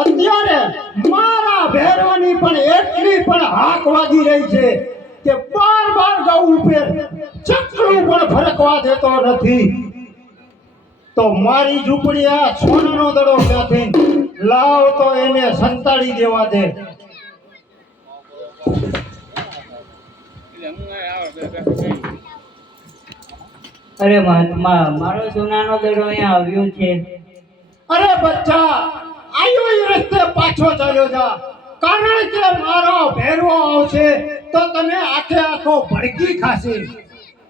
અત્યારે મારા ભેરવાની પણ એટલી પણ હાક વાગી રહી છે કે બાર ગૌ ઉપર ચક્રું પણ ફરકવા દેતો નથી. તો મારી ઝૂંપડી આ સોનાનો દડો ક્યાંથી લાવ તો એને સંતાડી દેવા દે. અરે મહાત્મા, મારો સોનાનો દડો અહીંયા આવ્યો છે. અરે બચ્ચા, આયો એ રસ્તે પાછો ચાલ્યો જા, કારણ કે મારો ભેરવો આવશે તો તમે આખો ભડકી ખાશે.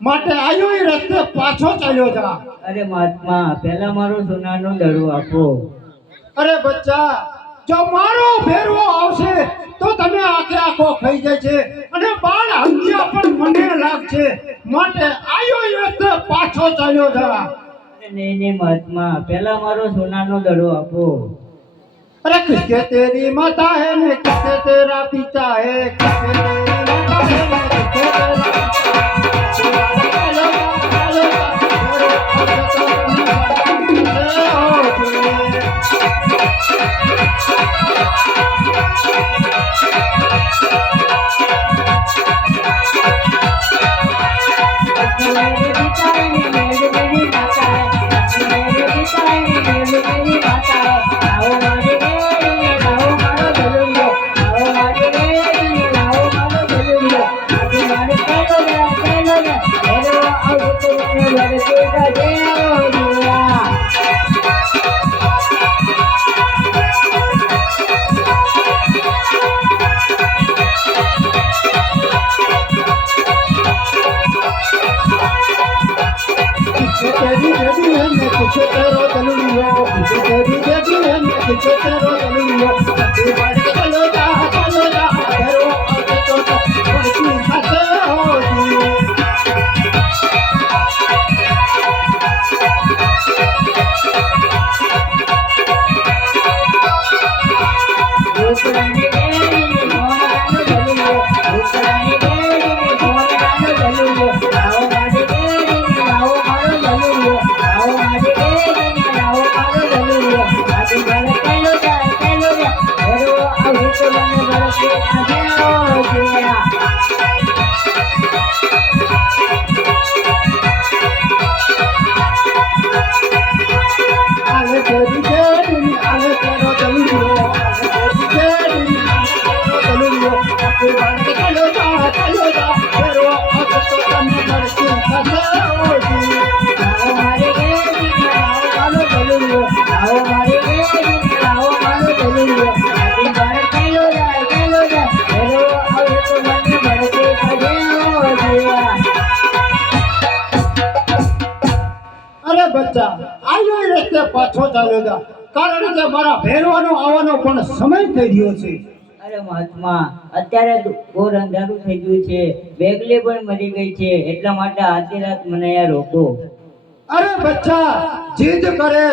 માટે આયો એ રસ્તે પાછો ચાલ્યો જા. અરે મહાત્મા, પહેલા મારો સોનાનો દડો આપો. અરે બચ્ચા, જો મારો ભેરવો આવશે તો તમે આખો ખાઈ જાય છે અને બાળ હંધિયા પણ મને લાગશે. માટે આયો એ રસ્તે પાછો ચાલ્યો જા. નહીં મહાત્મા, પહેલા મારો સોનાનો દડો આપો. अरे किसके तेरी माता है ने किसके तेरा पिता है, किसके तेरी माता है ने किसके तेरा અરે બચ્ચા આવ્યો એ રસ્તે પાછો ચાલ્યો જા કારણ કે મારા ભેરવાનો આવવાનો પણ સમય થઈ ગયો છે. અરે મહાત્મા અત્યારે તો ઘોર અંધારું થઈ ગયું છે, બેગલી પણ મરી ગઈ છે, એટલા માટે આધી રાત મને અહીંયા રોકો. અરે બચ્ચા જીદ કરે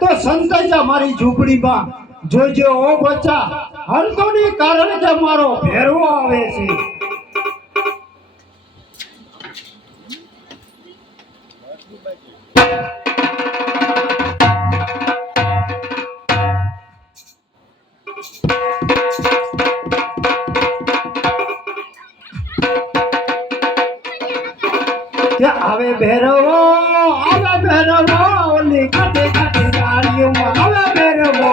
તો સંતાઈ જા મારી ઝૂંપડીમાં. જોજે ઓ બચ્ચા હરતોની કારણ કે મારો ભેરવો આવે છે. આવે ભેરવો ઓલી કાટે કાટે ગાડીઓમાં આવે ભેરવો.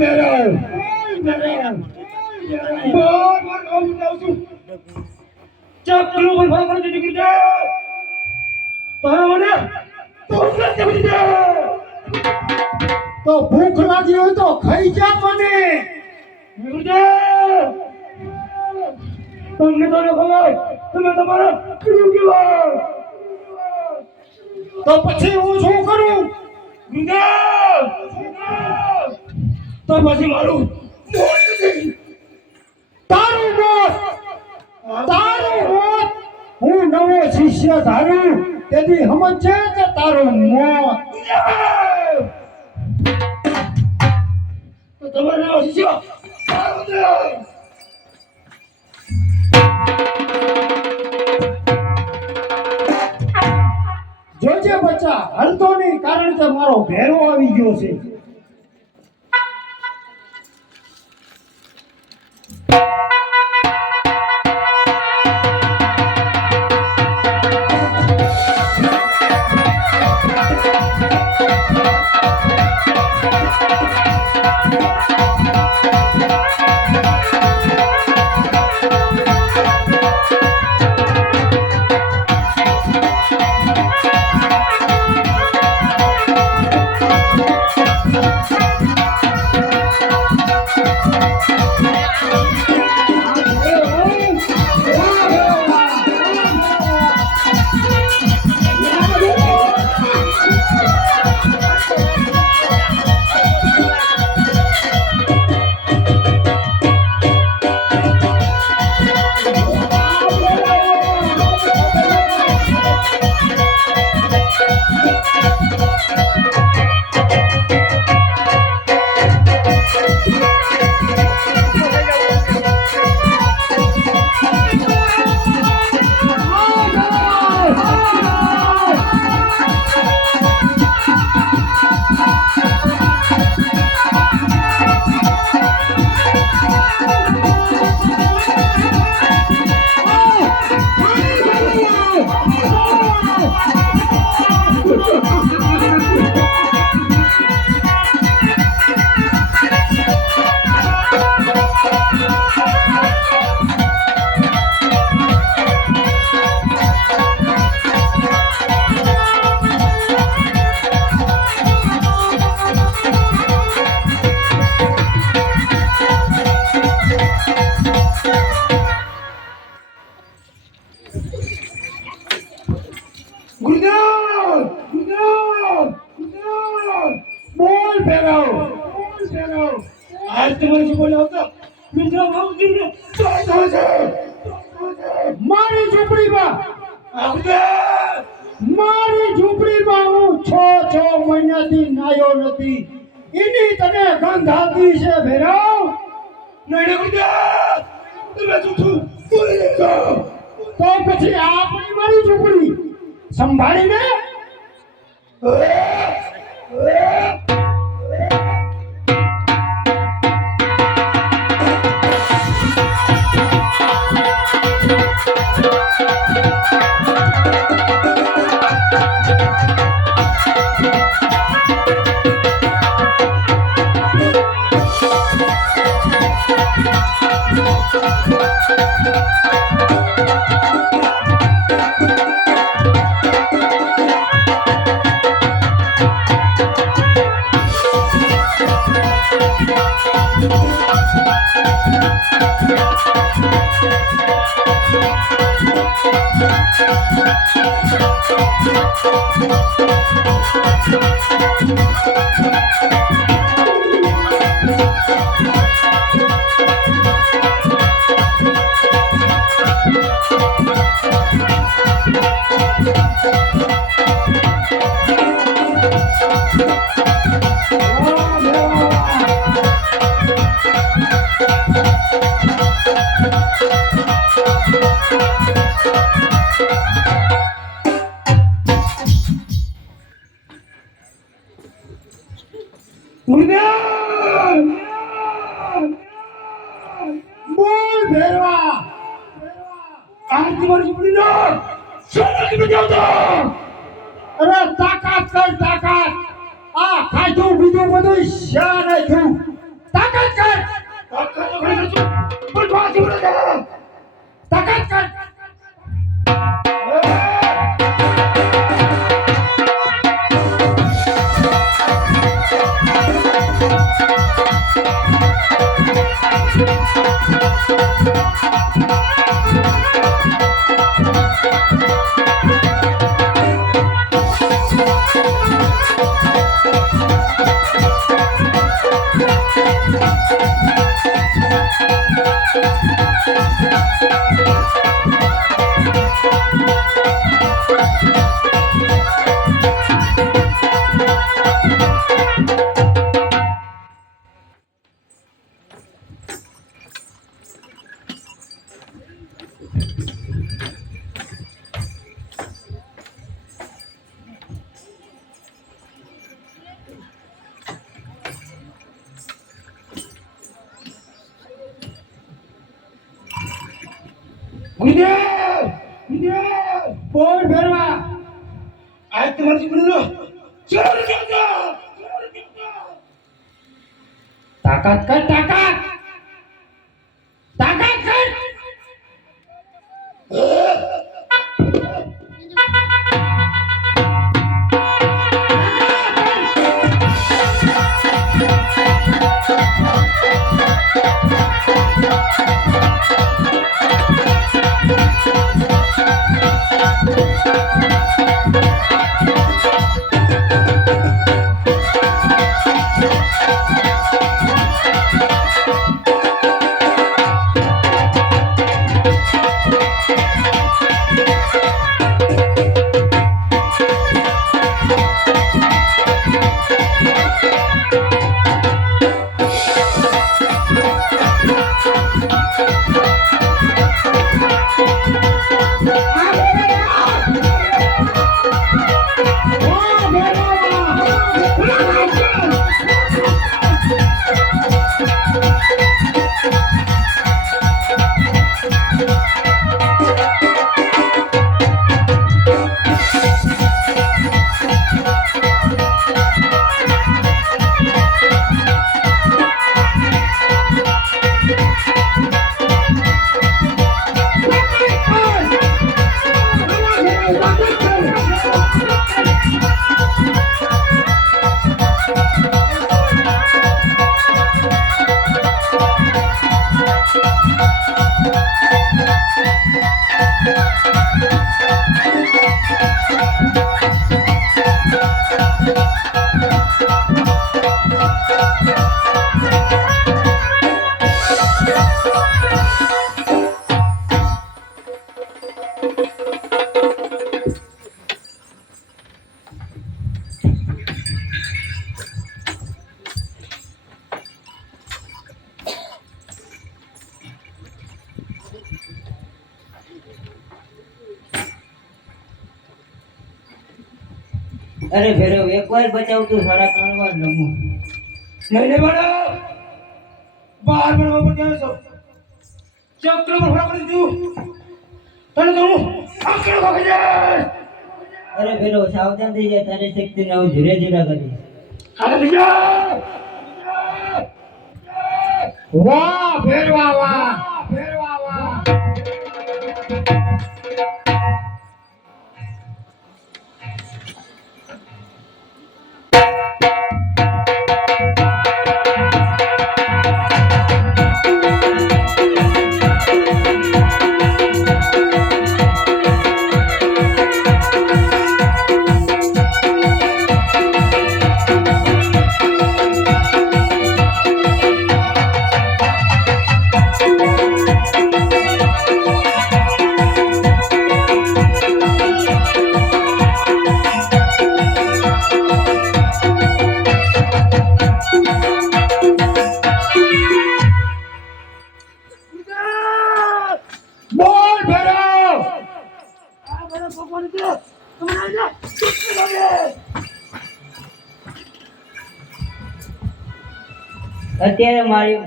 ભેરવ બોલ બોલ હું જાઉં છું ચકલું પણ ફળ કરી દીધી છે તારા મને તો કેવી છે તો ભૂખ લાગી હોય તો ખાઈ જા મને ગુરુદેવ તમને તો ન ખબર તમે તમારા ગુરુ કેવા તો પછી હું શું કરું ગુરુદેવ તો પછી મારું મોત નથી તારું મોત હું નવો શિષ્ય ધારું તેથી સમજે કે તારું મોત તો તમારે નામ શિષ્ય જોજે બચ્ચા હલતો નહીં કારણ કે મારો ભેરો આવી ગયો છે બોલ ભેરો આજ તમારે શું બોલ્યા હતા બીજા ભાવજીને ચાલતો છે મારી ઝૂંપડીમાં મારી ઝૂંપડીમાં હું 6 મહિનાથી નાયો નથી એની તને ગંધ આવતી છે ભેરો નહીં ગુરુદેવ તમે જૂઠું બોલી લેજો તો પછી આપણી મારી ઝૂંપડી સંભાળીને બોલ ભેરવા આજ તમારી ઝૂંપડીનો સોના કે બજાવતો અરે તાકાત કર તાકાત આ ખાધું બીજું બધું શા નાખ્યું ગુરુદેવ ગુરુદેવ બોલ ભેરવા આજ તમારી જીવનનો ચોર કરતો તાકાત કર તાકાત તાકાત કર અરે ભેરવ એકવાર બચાવ તું 3.5 વાર રમું. નહીં મેડમ બાર બરાબર પર કેવો છો ચક્ર પર ફરક કરી દીધું તને તો હું આકડો ખાઈ જાય અરે ભેરવ સાવધાન થઈ જાય, તારી શક્તિ ને હું ધીરે ધીરે કરીશ. કાલે બીજા વાહ ભેરવા વાહ ભેરવા વાહ બોલ ભેરવ આ બરાબર ભગવાન કે તમે આવી જા ચક્ર લાગે અત્યારે મારી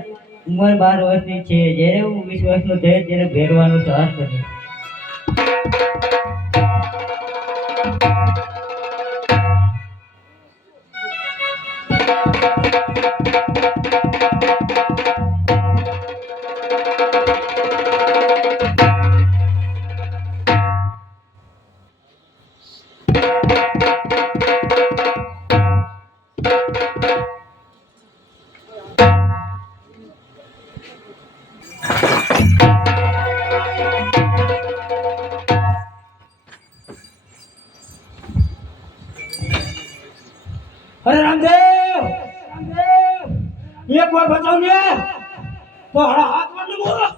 ઉંમર 12 વર્ષની છે. જ્યારે હું 20 વર્ષનો થયો ત્યારે ભેરવાનો સાહસ કર્યો. અરે રામદેવ રામદેવ એક વાર બચાવ ને તો હાડા હાથ વાર ન બોલો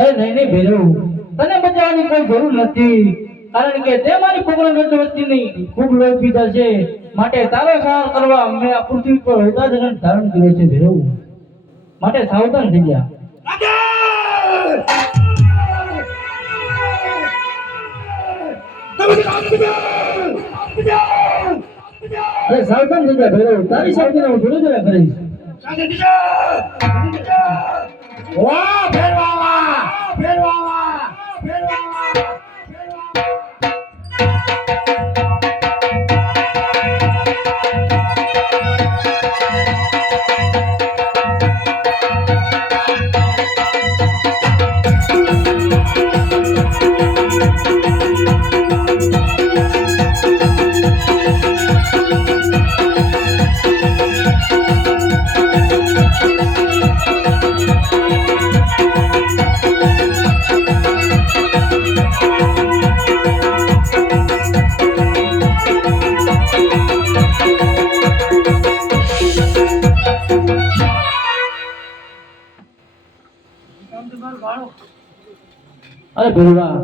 અરે નહીં ભેરવ, તને બચાવવાની કોઈ જરૂર નથી, કારણ કે તે મારી પકડ નથી વધતી નહીં. ખૂબ લોહી પીધા છે, માટે તારો સહાય કરવા મેં આ પૃથ્વી પર અવતાર ધારણ કર્યો છે ભેરવ. માટે સાવધાન થઈ જા. અરે સાવધાન થઈ જા ભેરવ, તારી શક્તિને હું ધીરે ધીરે કરીશ. વાહ ભેરવા વાહ ભેરવા વાહ અરે ભેરવા,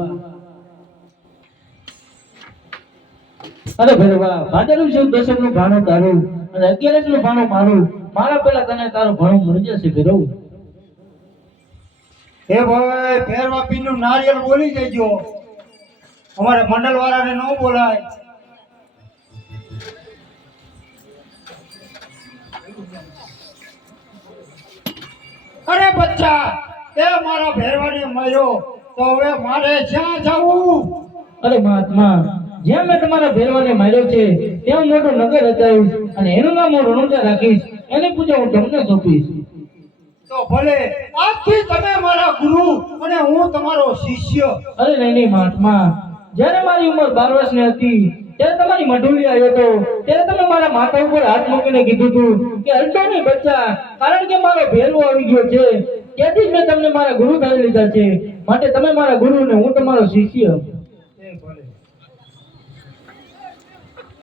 અરે ભેરવા, ભાદરવું છે દશમનું ભાણું તારું અને 11નું ભાણું મારું. મારા પેલા તને તારું ભાણું મળી જશે ભેરવ. હે ભાઈ ભેરવા પીનું નારિયેળ બોલી જજો, અમારે મંડળ વાળાને ન બોલાય. અરે બચ્ચા, તે મારા ભેરવાને માર્યો તો હવે મારે ક્યાં જવું? અરે મહાત્મા, જેમ મેં તમારા ભેરવાને માર્યો છે તેમ મોટું નગર રચાવીશ અને એનું નામ હું રણુજા રાખીશ. એની પૂજા હું તમને સોંપીશ. તો ભલે, આજથી તમે મારા ગુરુ અને હું તમારો શિષ્ય. અરે નહીં નહીં મહાત્મા, જ્યારે મારી ઉંમર 12 વર્ષની હતી ત્યારે તમારી મઢુલી આવ્યો હતો. ત્યારે તમે મારા માથા ઉપર હાથ મૂકીને કીધું હતું કે અડધો નહીં બચ્ચા, કારણ કે મારો ભેરવો આવી ગયો છે. તેથી જ મેં તમને મારા ગુરુ ધારી લીધા છે. માટે તમે મારા ગુરુ ને હું તમારો શિષ્ય.